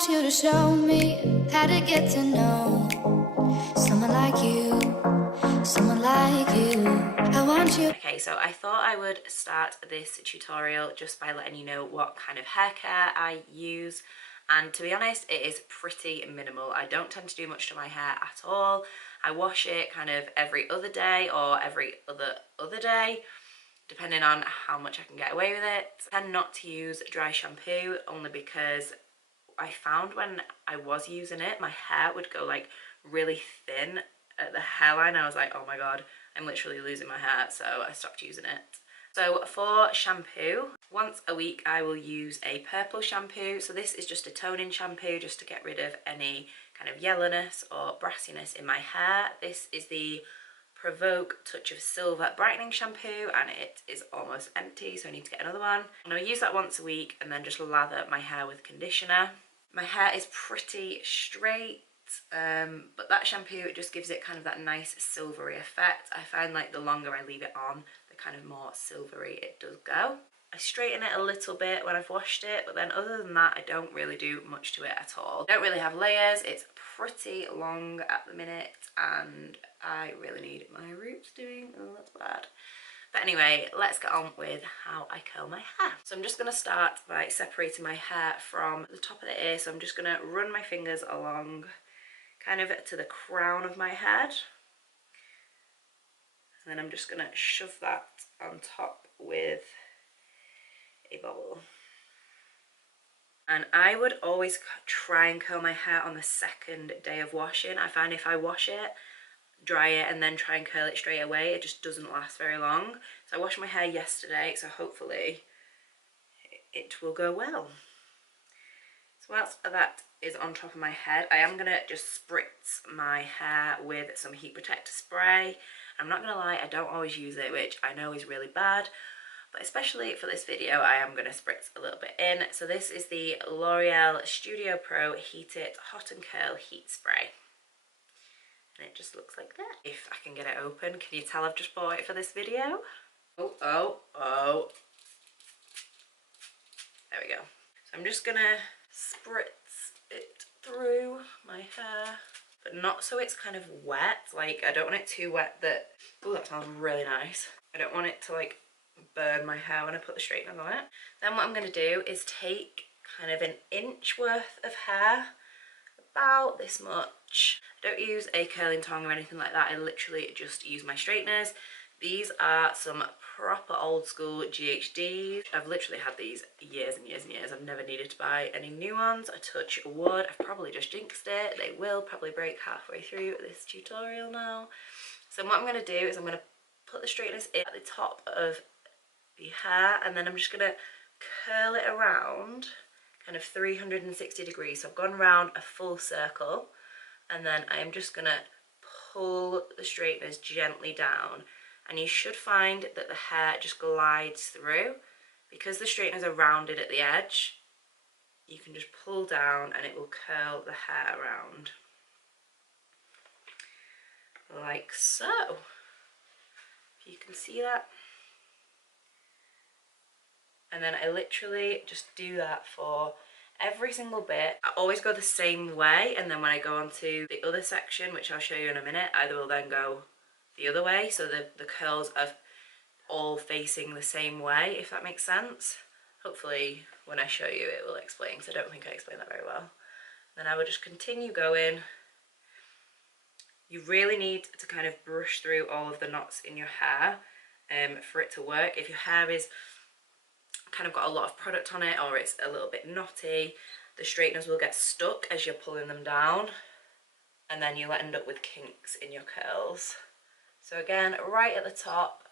want you to show me how to get to know someone like you, someone like you. I want you. Okay, so I thought I would start this tutorial just by letting you know what kind of hair care I use. And to be honest, it is pretty minimal. I don't tend to do much to my hair at all. I wash it kind of every other day or every other day, depending on how much I can get away with it. I tend not to use dry shampoo only because I found when I was using it, my hair would go like really thin at the hairline. I was like, oh my god, I'm literally losing my hair, so I stopped using it. So for shampoo, once a week I will use a purple shampoo. So this is just a toning shampoo just to get rid of any kind of yellowness or brassiness in my hair. This is the Provoke Touch of Silver brightening shampoo, and it is almost empty, so I need to get another one. And I use that once a week and then just lather my hair with conditioner. My hair is pretty straight, but that shampoo, it just gives it kind of that nice silvery effect. I find like the longer I leave it on, the kind of more silvery it does go. I straighten it a little bit when I've washed it, but then other than that, I don't really do much to it at all. I don't really have layers. It's pretty long at the minute, and I really need my roots doing. Oh, that's bad. But anyway, let's get on with how I curl my hair. So I'm just going to start by separating my hair from the top of the ear. So I'm just going to run my fingers along kind of to the crown of my head. And then I'm just going to shove that on top with a bobble. And I would always try and curl my hair on the second day of washing. I find if I wash it, dry it, and then try and curl it straight away, it just doesn't last very long. So I washed my hair yesterday, so hopefully it will go well. So whilst that is on top of my head, I am going to just spritz my hair with some heat protector spray. I'm not going to lie, I don't always use it, which I know is really bad, but especially for this video, I am going to spritz a little bit in. So this is the L'Oreal Studio Pro Heat It Hot and Curl Heat Spray. And it just looks like that. If I can get it open, can you tell I've just bought it for this video? Oh. There we go. So I'm just gonna spritz it through my hair, but not so it's kind of wet. Like, I don't want it too wet that, oh, that smells really nice. I don't want it to like burn my hair when I put the straighteners on it. Then what I'm gonna do is take kind of an inch worth of hair, about this much. I don't use a curling tongue or anything like that. I literally just use my straighteners. These are some proper old school GHDs. I've literally had these years and years and years. I've never needed to buy any new ones. I touch wood. I've probably just jinxed it. They will probably break halfway through this tutorial now. So what I'm going to do is I'm going to put the straighteners in at the top of the hair, and then I'm just going to curl it around kind of 360 degrees. So I've gone around a full circle, and then I'm just going to pull the straighteners gently down, and you should find that the hair just glides through. Because the straighteners are rounded at the edge, you can just pull down and it will curl the hair around like so. If you can see that. And then I literally just do that for every single bit. I always go the same way, and then when I go on to the other section, which I'll show you in a minute, I will then go the other way, so the curls are all facing the same way, if that makes sense. Hopefully when I show you it will explain, because I don't think I explained that very well. Then I will just continue going. You really need to kind of brush through all of the knots in your hair for it to work. If your hair is kind of got a lot of product on it, or it's a little bit knotty, the straighteners will get stuck as you're pulling them down, and then you'll end up with kinks in your curls. So again, right at the top,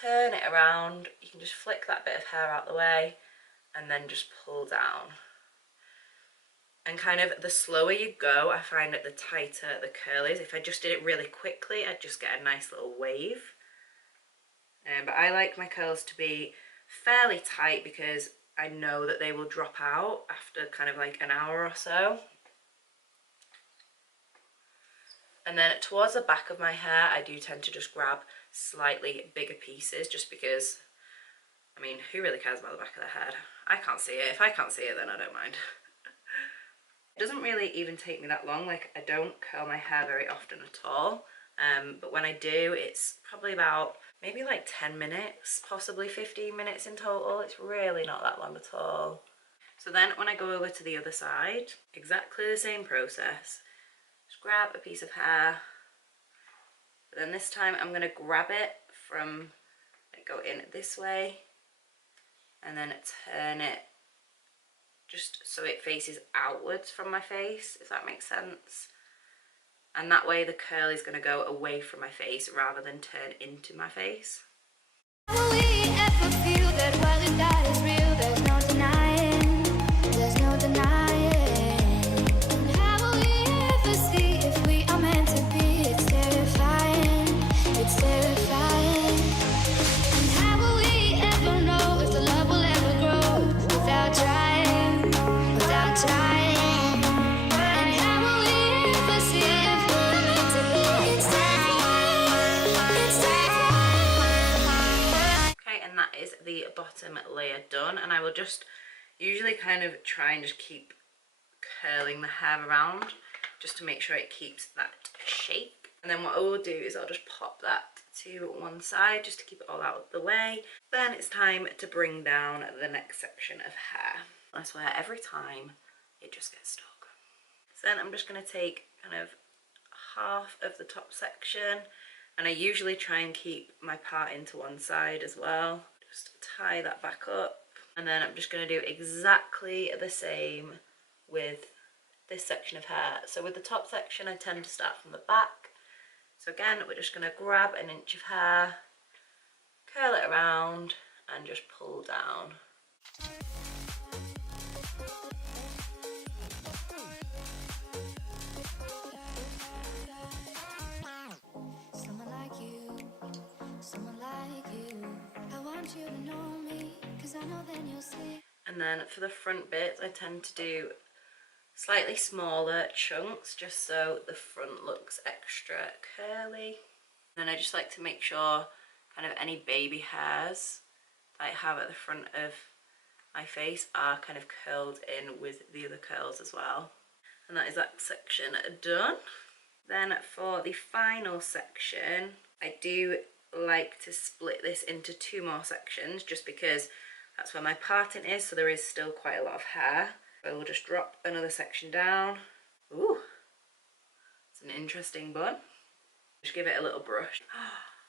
turn it around. You can just flick that bit of hair out the way and then just pull down. And kind of the slower you go, I find that the tighter the curl is. If I just did it really quickly, I'd just get a nice little wave. But I like my curls to be fairly tight because I know that they will drop out after kind of like an hour or so. And then towards the back of my hair, I do tend to just grab slightly bigger pieces, just because, I mean, who really cares about the back of the head? I can't see it. If I can't see it, then I don't mind. doesn't really even take me that long. Like, I don't curl my hair very often at all, but when I do, it's probably about maybe like 10 minutes, possibly 15 minutes in total. It's really not that long at all. So then when I go over to the other side, exactly the same process. Just grab a piece of hair, but then this time I'm going to grab it from, like, go in this way and then turn it just so it faces outwards from my face, if that makes sense. And that way the curl is going to go away from my face rather than turn into my face. Will we ever feel that while it died is real? There's no denying, there's no denying. And how will we ever see if we are meant to be? It's terrifying, it's terrifying. And how will we ever know if the love will ever grow without trying, without trying? And how will we ever see if we are meant to be? It's terrifying, it's terrifying. Okay, and that is the bottom layer done, and I will just usually kind of try and just keep curling the hair around just to make sure it keeps that shape. And then what I will do is I'll just pop that to one side just to keep it all out of the way. Then it's time to bring down the next section of hair. I swear every time it just gets stuck. So then I'm just going to take kind of half of the top section, and I usually try and keep my part into one side as well. Just tie that back up, and then I'm just going to do exactly the same with this section of hair. So with the top section I tend to start from the back. So again, we're just going to grab an inch of hair, curl it around and just pull down. Someone like you, someone like you. I want you to know me, 'cause I know then you'll see. And then for the front bits, I tend to do slightly smaller chunks just so the front looks extra curly. And then I just like to make sure kind of any baby hairs that I have at the front of my face are kind of curled in with the other curls as well. And that is that section done. Then for the final section, I do like to split this into two more sections just because that's where my parting is, so there is still quite a lot of hair. I will just drop another section down. Ooh, it's an interesting bun. Just give it a little brush.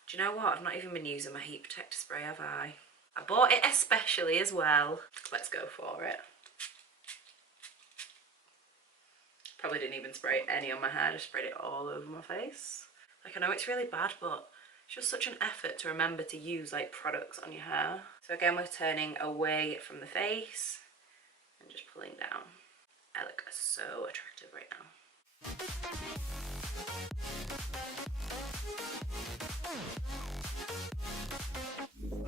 Do you know what? I've not even been using my heat protector spray, have I? I bought it especially as well. Let's go for it. Probably didn't even spray any on my hair, just sprayed it all over my face. Like, I know it's really bad, but it's just such an effort to remember to use like products on your hair. So again, we're turning away from the face and just pulling down. I look so attractive right now.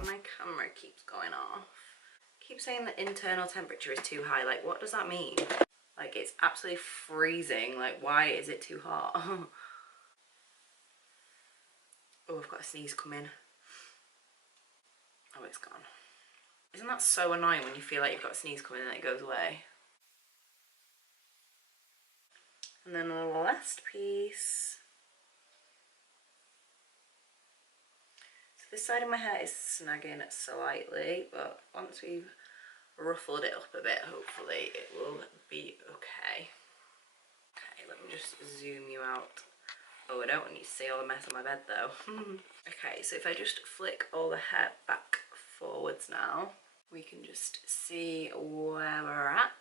My camera keeps going off. I keep saying the internal temperature is too high. Like, what does that mean? Like, it's absolutely freezing. Like, why is it too hot? Oh, I've got a sneeze coming. Oh, it's gone. Isn't that so annoying when you feel like you've got a sneeze coming and it goes away? And then the last piece. So this side of my hair is snagging slightly, but once we've ruffled it up a bit, hopefully it will be okay. Okay, let me just zoom you out. Oh, I don't want you to see all the mess on my bed though. Okay, so if I just flick all the hair back forwards now, we can just see where we're at.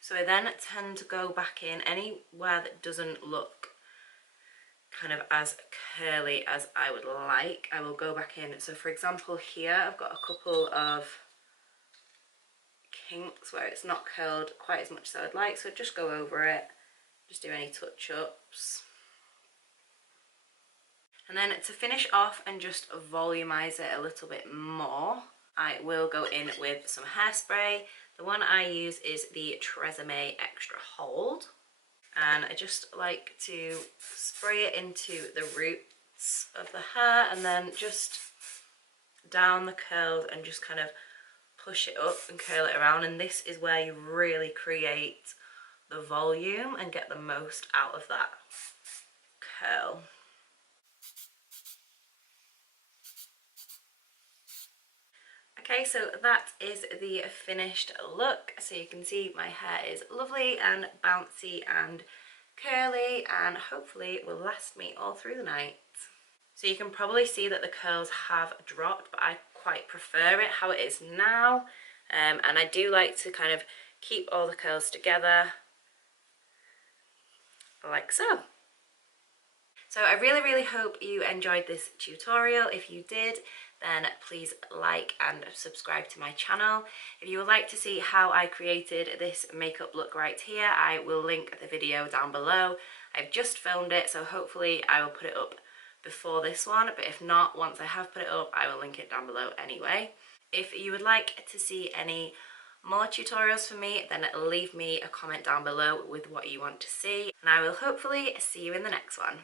So I then tend to go back in anywhere that doesn't look kind of as curly as I would like. I will go back in. So for example here, I've got a couple of kinks where it's not curled quite as much as I'd like. So just go over it, just do any touch-ups. And then to finish off and just volumize it a little bit more, I will go in with some hairspray. The one I use is the Tresemme Extra Hold. And I just like to spray it into the roots of the hair and then just down the curls and just kind of push it up and curl it around. And this is where you really create the volume and get the most out of that curl. Okay, so that is the finished look. So you can see my hair is lovely and bouncy and curly, and hopefully will last me all through the night. So you can probably see that the curls have dropped, but I quite prefer it how it is now. And I do like to kind of keep all the curls together like so. So I really hope you enjoyed this tutorial. If you did, then please like and subscribe to my channel. If you would like to see how I created this makeup look right here, I will link the video down below. I've just filmed it, so hopefully I will put it up before this one, but if not, once I have put it up, I will link it down below anyway. If you would like to see any more tutorials from me, then leave me a comment down below with what you want to see, and I will hopefully see you in the next one.